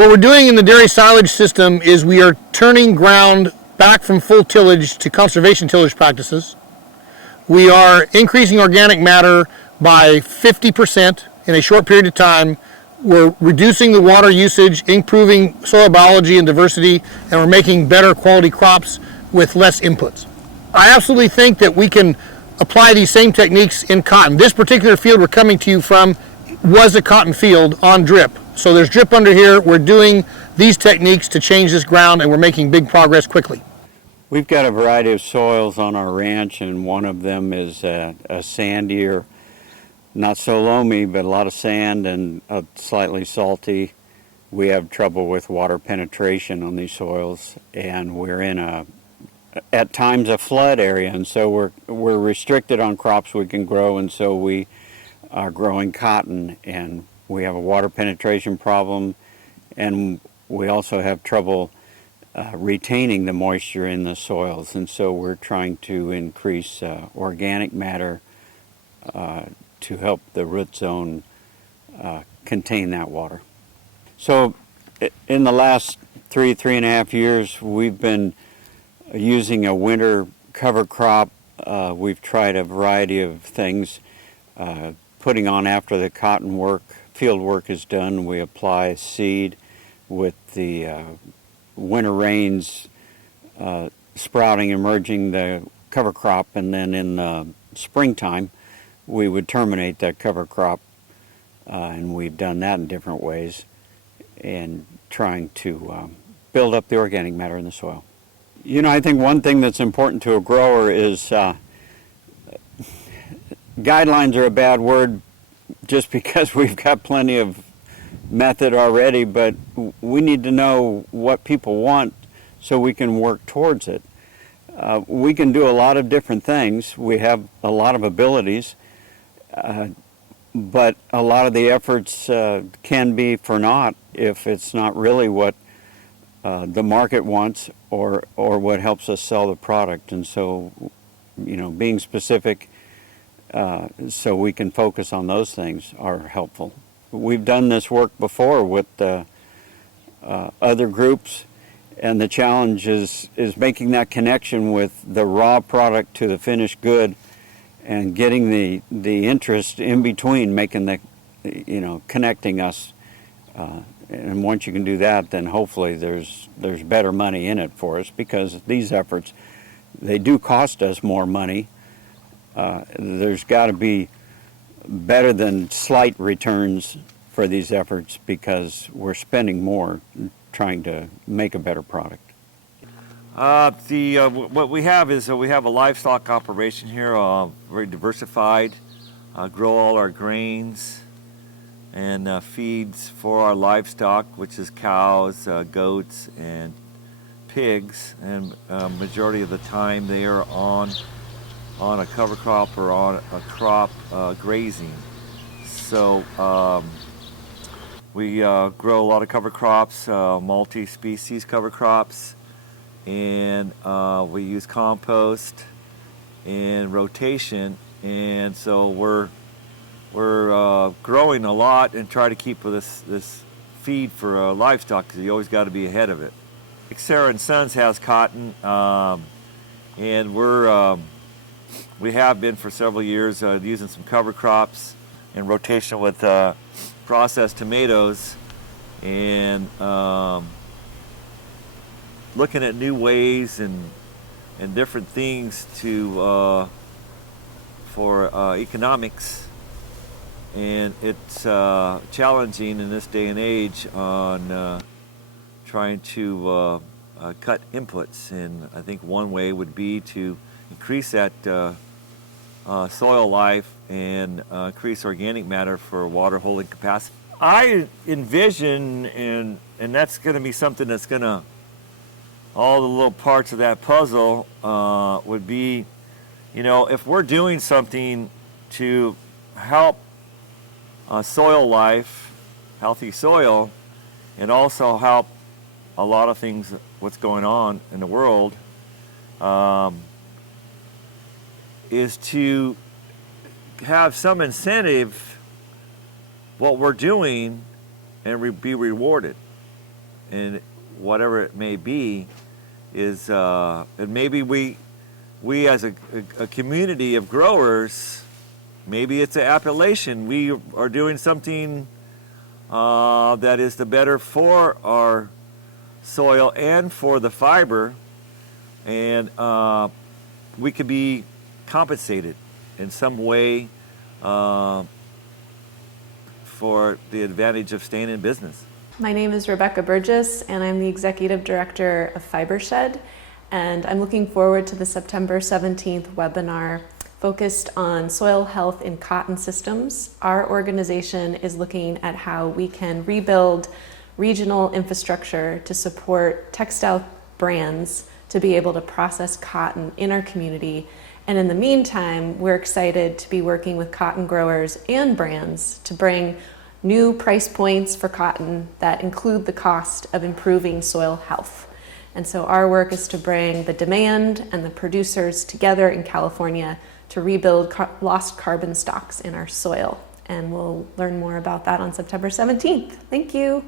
What we're doing in the dairy silage system is we are turning ground back from full tillage to conservation tillage practices. We are increasing organic matter by 50% in a short period of time. We're reducing the water usage, improving soil biology and diversity, and we're making better quality crops with less inputs. I absolutely think that we can apply these same techniques in cotton. This particular field we're coming to you from was a cotton field on drip. So there's drip under here. We're doing these techniques to change this ground, and we're making big progress quickly. We've got a variety of soils on our ranch, and one of them is a sandier, not so loamy, but a lot of sand and slightly salty. We have trouble with water penetration on these soils, and we're in at times a flood area, and so we're restricted on crops we can grow, and so we are growing cotton, and we have a water penetration problem, and we also have trouble retaining the moisture in the soils, and so we're trying to increase organic matter to help the root zone contain that water. So in the last three and a half years, we've been using a winter cover crop. We've tried a variety of things, putting on after the cotton field work is done. We apply seed with the winter rains sprouting, emerging the cover crop, and then in the springtime we would terminate that cover crop, and we've done that in different ways and trying to build up the organic matter in the soil. You know, I think one thing that's important to a grower is guidelines are a bad word just because we've got plenty of method already, but we need to know what people want so we can work towards it. We can do a lot of different things. We have a lot of abilities, but a lot of the efforts can be for naught if it's not really what the market wants or what helps us sell the product. And so, you know, being specific so we can focus on those things are helpful. We've done this work before with other groups, and the challenge is making that connection with the raw product to the finished good and getting the interest in between, making the, you know, connecting us. And once you can do that, then hopefully there's better money in it for us, because these efforts, they do cost us more money. There's got to be better than slight returns for these efforts, because we're spending more trying to make a better product. What we have is we have a livestock operation here, very diversified, grow all our grains and feeds for our livestock, which is cows, goats, and pigs, and majority of the time they are on a cover crop or on a crop grazing. So we grow a lot of cover crops, multi-species cover crops, and we use compost and rotation, and so we're growing a lot and try to keep this feed for livestock, because you always got to be ahead of it. Sarah and Sons has cotton, and we have been for several years using some cover crops in rotation with processed tomatoes, and looking at new ways and different things for economics. And it's challenging in this day and age on trying to cut inputs, and I think one way would be to increase that soil life and increase organic matter for water holding capacity. I envision, and that's going to be something that's going to, all the little parts of that puzzle would be, you know, if we're doing something to help soil life, healthy soil, and also help a lot of things, what's going on in the world, is to have some incentive what we're doing and be rewarded. and whatever it may be, is and maybe we as a community of growers, maybe it's an appellation, we are doing something that is the better for our soil and for the fiber, and we could be compensated in some way for the advantage of staying in business. My name is Rebecca Burgess, and I'm the Executive Director of FiberShed, and I'm looking forward to the September 17th webinar focused on soil health in cotton systems. Our organization is looking at how we can rebuild regional infrastructure to support textile brands to be able to process cotton in our community. And in the meantime, we're excited to be working with cotton growers and brands to bring new price points for cotton that include the cost of improving soil health. And so our work is to bring the demand and the producers together in California to rebuild lost carbon stocks in our soil. And we'll learn more about that on September 17th. Thank you.